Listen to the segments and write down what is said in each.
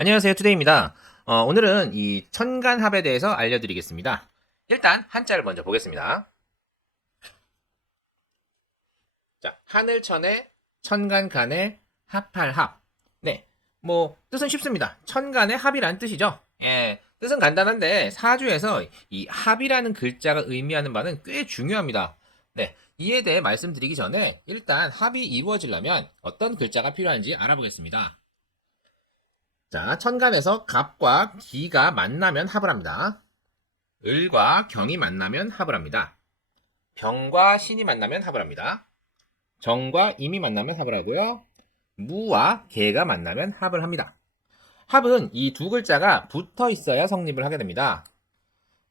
안녕하세요. 투데이입니다. 어, 오늘은 이 천간합에 대해서 알려드리겠습니다. 일단 한자를 먼저 보겠습니다. 자, 하늘천에 천간간에 합할합. 네, 뭐 뜻은 쉽습니다. 천간의 합이라는 뜻이죠. 예, 뜻은 간단한데 사주에서 이 합이라는 글자가 의미하는 바는 꽤 중요합니다. 네, 이에 대해 말씀드리기 전에 일단 합이 이루어지려면 어떤 글자가 필요한지 알아보겠습니다. 자, 천간에서 갑과 기가 만나면 합을 합니다. 을과 경이 만나면 합을 합니다. 병과 신이 만나면 합을 합니다. 정과 임이 만나면 합을 하고요. 무와 개가 만나면 합을 합니다. 합은 이 두 글자가 붙어 있어야 성립을 하게 됩니다.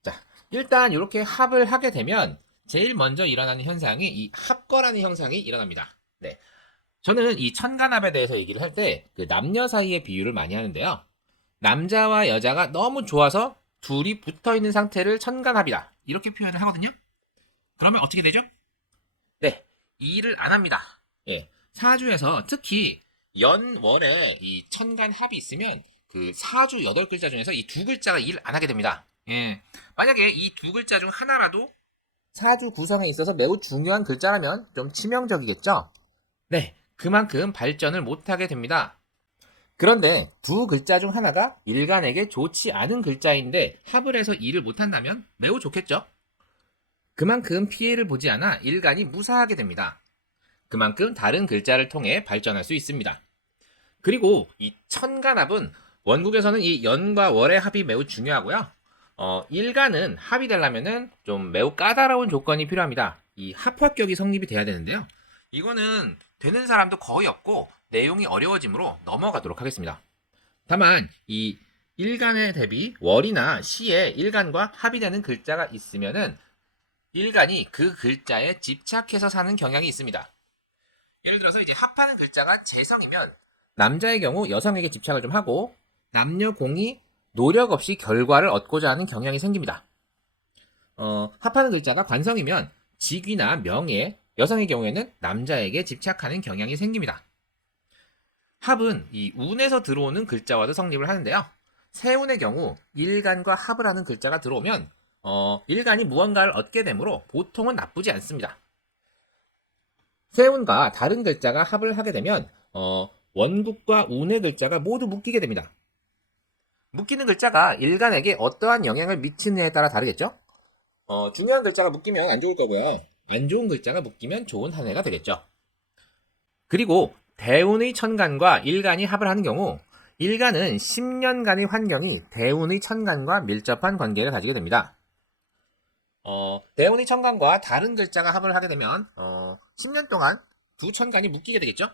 자, 일단 이렇게 합을 하게 되면 제일 먼저 일어나는 현상이 이 합거라는 현상이 일어납니다. 네. 저는 이 천간합에 대해서 얘기를 할 때 그 남녀 사이의 비유를 많이 하는데요. 남자와 여자가 너무 좋아서 둘이 붙어 있는 상태를 천간합이다. 이렇게 표현을 하거든요. 그러면 어떻게 되죠? 네. 이 일을 안 합니다. 예. 사주에서 특히 연월에 이 천간합이 있으면 그 사주 여덟 글자 중에서 이 두 글자가 일을 안 하게 됩니다. 예. 만약에 이 두 글자 중 하나라도 사주 구성에 있어서 매우 중요한 글자라면 좀 치명적이겠죠? 네. 그만큼 발전을 못하게 됩니다. 그런데 두 글자 중 하나가 일간에게 좋지 않은 글자인데 합을 해서 일을 못한다면 매우 좋겠죠? 그만큼 피해를 보지 않아 일간이 무사하게 됩니다. 그만큼 다른 글자를 통해 발전할 수 있습니다. 그리고 이 천간합은 원국에서는 이 연과 월의 합이 매우 중요하고요. 어, 일간은 합이 되려면은 좀 매우 까다로운 조건이 필요합니다. 이 합화격이 성립이 돼야 되는데요. 이거는 되는 사람도 거의 없고 내용이 어려워지므로 넘어가도록 하겠습니다. 다만 이 일간의 대비 월이나 시에 일간과 합이 되는 글자가 있으면은 일간이 그 글자에 집착해서 사는 경향이 있습니다. 예를 들어서 이제 합하는 글자가 재성이면 남자의 경우 여성에게 집착을 좀 하고 남녀 공이 노력 없이 결과를 얻고자 하는 경향이 생깁니다. 어, 합하는 글자가 관성이면 직위나 명예, 여성의 경우에는 남자에게 집착하는 경향이 생깁니다. 합은 이 운에서 들어오는 글자와도 성립을 하는데요. 세운의 경우 일간과 합을 하는 글자가 들어오면 어, 일간이 무언가를 얻게 되므로 보통은 나쁘지 않습니다. 세운과 다른 글자가 합을 하게 되면 어, 원국과 운의 글자가 모두 묶이게 됩니다. 묶이는 글자가 일간에게 어떠한 영향을 미치느냐에 따라 다르겠죠? 어, 중요한 글자가 묶이면 안 좋을 거고요. 안 좋은 글자가 묶이면 좋은 한 해가 되겠죠. 그리고 대운의 천간과 일간이 합을 하는 경우 일간은 10년간의 환경이 대운의 천간과 밀접한 관계를 가지게 됩니다. 어, 대운의 천간과 다른 글자가 합을 하게 되면 어, 10년 동안 두 천간이 묶이게 되겠죠.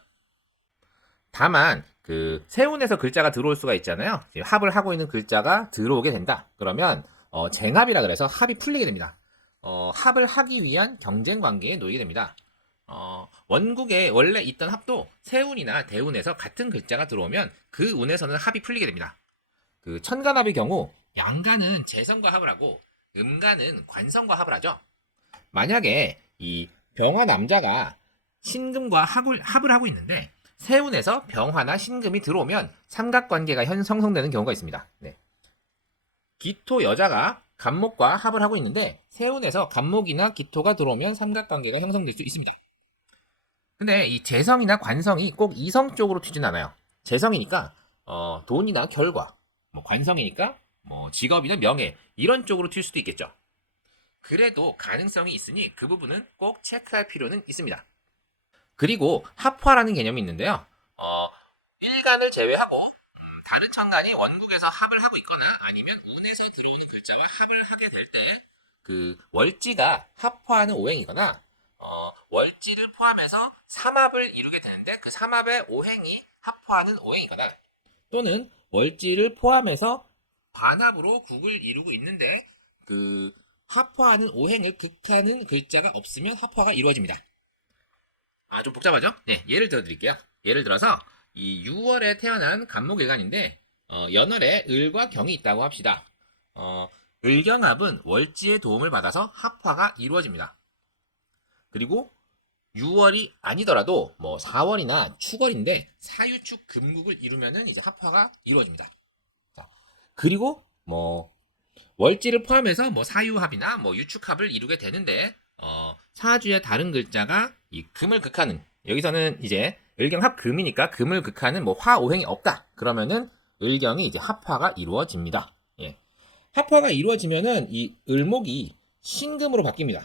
다만 그 세운에서 글자가 들어올 수가 있잖아요. 합을 하고 있는 글자가 들어오게 된다. 그러면 어, 쟁합이라 그래서 합이 풀리게 됩니다. 어, 합을 하기 위한 경쟁 관계에 놓이게 됩니다. 어, 원국에 원래 있던 합도 세운이나 대운에서 같은 글자가 들어오면 그 운에서는 합이 풀리게 됩니다. 그 천간합의 경우 양간은 재성과 합을 하고 음간은 관성과 합을 하죠. 만약에 이 병화 남자가 신금과 합을, 합을 하고 있는데 세운에서 병화나 신금이 들어오면 삼각관계가 현 성성되는 경우가 있습니다. 네. 기토 여자가 간목과 합을 하고 있는데 세운에서 간목이나 기토가 들어오면 삼각관계가 형성될 수 있습니다. 근데 이 재성이나 관성이 꼭 이성 쪽으로 튀진 않아요. 재성이니까 어, 돈이나 결과, 뭐 관성이니까 뭐 직업이나 명예 이런 쪽으로 튈 수도 있겠죠. 그래도 가능성이 있으니 그 부분은 꼭 체크할 필요는 있습니다. 그리고 합화라는 개념이 있는데요. 어, 일간을 제외하고 음, 다른 천간이 원국에서 합을 하고 있거나 아니면 운에서 들어오는 글자와 합을 하게 될 때 그 월지가 합화하는 오행이거나 어, 월지를 포함해서 삼합을 이루게 되는데 그 삼합의 오행이 합화하는 오행이거나 또는 월지를 포함해서 반합으로 국을 이루고 있는데 그 합화하는 오행을 극하는 글자가 없으면 합화가 이루어집니다. 아, 좀 복잡하죠? 네, 예를 들어 드릴게요. 예를 들어서 이 6월에 태어난 간목일간인데 어, 연월에 을과 경이 있다고 합시다. 어, 을경합은 월지의 도움을 받아서 합화가 이루어집니다. 그리고 6월이 아니더라도 뭐 4월이나 축월인데 사유축 금국을 이루면은 이제 합화가 이루어집니다. 그리고 뭐 월지를 포함해서 뭐 사유합이나 뭐 유축합을 이루게 되는데 어, 사주의 다른 글자가 이 금을 극하는 여기서는 이제 을경 합 금이니까 금을 극하는 뭐 화오행이 없다. 그러면은 을경이 이제 합화가 이루어집니다. 예. 합화가 이루어지면은 이 을목이 신금으로 바뀝니다.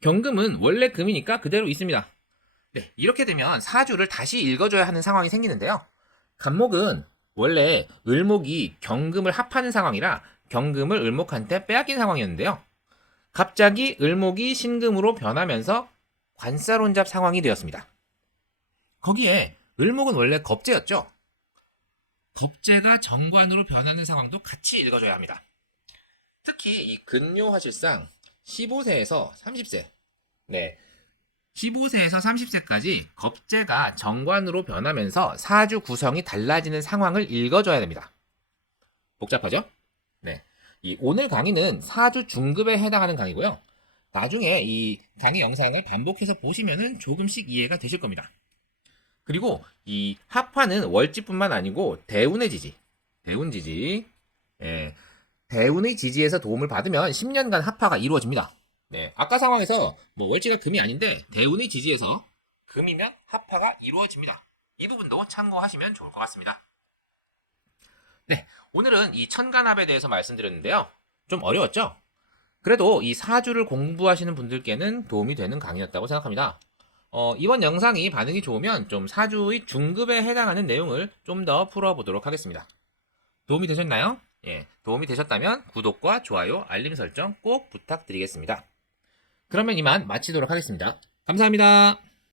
경금은 원래 금이니까 그대로 있습니다. 네, 이렇게 되면 사주를 다시 읽어줘야 하는 상황이 생기는데요. 간목은 원래 을목이 경금을 합하는 상황이라 경금을 을목한테 빼앗긴 상황이었는데요. 갑자기 을목이 신금으로 변하면서 관사론잡 상황이 되었습니다. 거기에 을목은 원래 겁재였죠. 겁재가 정관으로 변하는 상황도 같이 읽어줘야 합니다. 특히 이 근묘화실상 15세에서 30세, 네, 15세에서 30세까지 겁재가 정관으로 변하면서 사주 구성이 달라지는 상황을 읽어줘야 됩니다. 복잡하죠? 네. 이 오늘 강의는 사주 중급에 해당하는 강의고요. 나중에 이 강의 영상을 반복해서 보시면은 조금씩 이해가 되실 겁니다. 그리고 이 합화는 월지뿐만 아니고 대운의 지지, 대운 지지, 예, 대운의 지지에서 도움을 받으면 10년간 합화가 이루어집니다. 네, 아까 상황에서 뭐 월지가 금이 아닌데 대운의 지지에서 금이면 합화가 이루어집니다. 이 부분도 참고하시면 좋을 것 같습니다. 네, 오늘은 이 천간합에 대해서 말씀드렸는데요. 좀 어려웠죠? 그래도 이 사주를 공부하시는 분들께는 도움이 되는 강의였다고 생각합니다. 어, 이번 영상이 반응이 좋으면 좀 사주의 중급에 해당하는 내용을 좀 더 풀어보도록 하겠습니다. 도움이 되셨나요? 예, 도움이 되셨다면 구독과 좋아요, 알림 설정 꼭 부탁드리겠습니다. 그러면 이만 마치도록 하겠습니다. 감사합니다.